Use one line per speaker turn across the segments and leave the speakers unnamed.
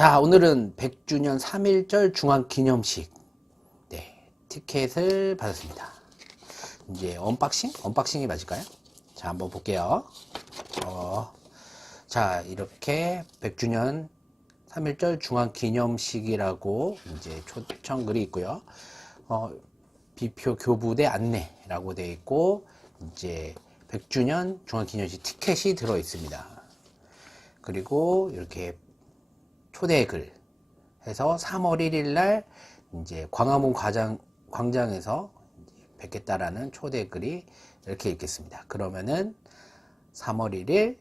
자, 오늘은 100주년 3.1절 중앙 기념식 네, 티켓을 받았습니다. 이제 언박싱? 언박싱이 맞을까요? 자, 한번 볼게요. 어, 자, 이렇게 100주년 3.1절 중앙 기념식이라고 이제 초청글이 있고요. 어, 비표 교부대 안내라고 되어 있고, 이제 100주년 중앙 기념식 티켓이 들어 있습니다. 그리고 이렇게 초대글 해서 3월 1일 날 이제 광화문 과장, 광장에서 뵙겠다라는 초대글이 이렇게 있겠습니다. 그러면은 3월 1일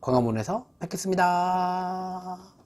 광화문에서 뵙겠습니다.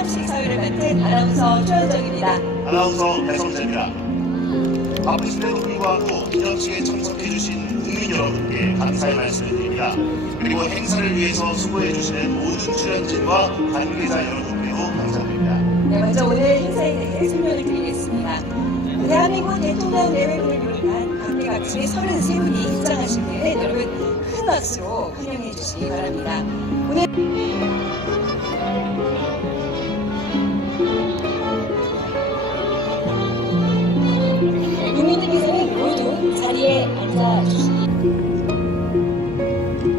3.1절 기념식 사회를 맡은 아나운서 조현정입니다.
아나운서 배성재입니다. 바쁘신데도 불구하고 기념식에 참석해주신 국민 여러분께 감사의 말씀을 드립니다. 그리고 행사를 위해서 수고해주시는 모든 출연진과 관계자 여러분 매우 감사드립니다.
네, 먼저 오늘 행사에 대해 설명을 드리겠습니다. 대한민국 대통령 내외부를 비롯한 각계각층의 33분이 입장하신 때에 여러분 큰 박수로 환영해 주시기 바랍니다. 오늘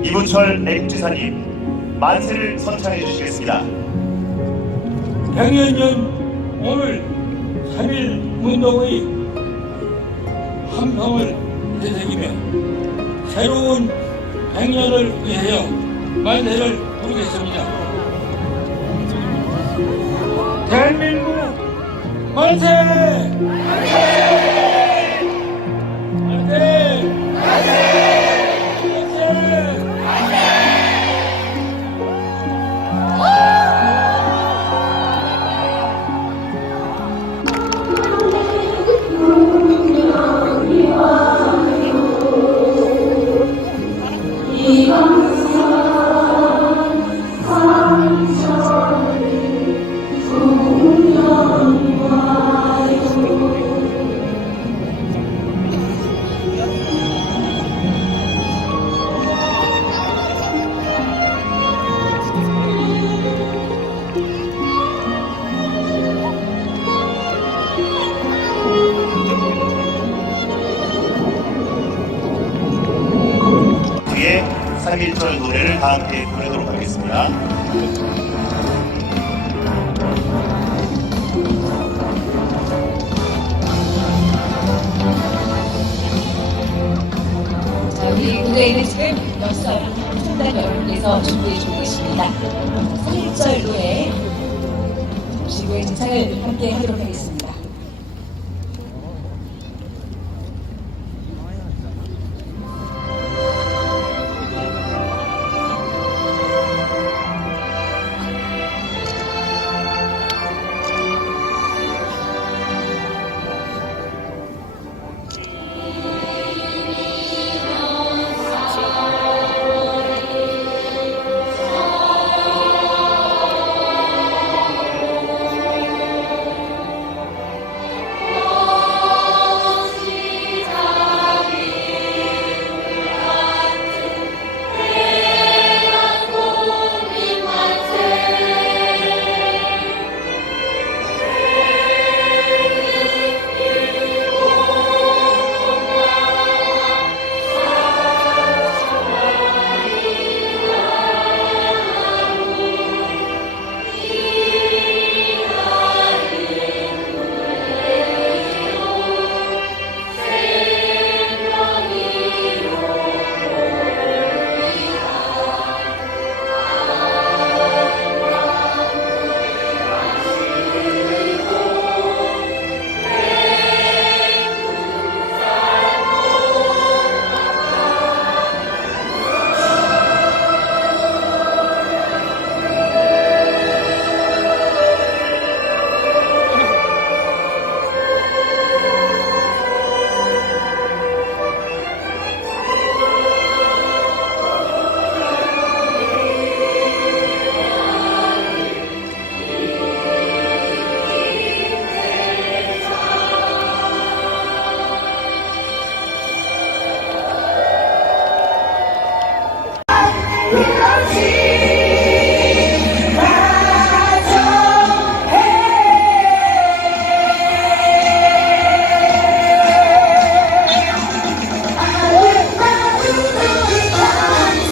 이문철 애국지사님 만세를 선창해 주시겠습니다.
백년전 오늘 3일 운동의 한평을 되새기며 새로운 백년을 위하여 만세를 부르겠습니다. 대한민국 만세! 만세!
노래를 다 함께 부르도록 하겠습니다.
자, 우리 무대에는 지금 역설 청단 여러분께서 준비해 주고 계십니다. 3.1절 노래 지구의 진상을 함께 하도록 하겠습니다.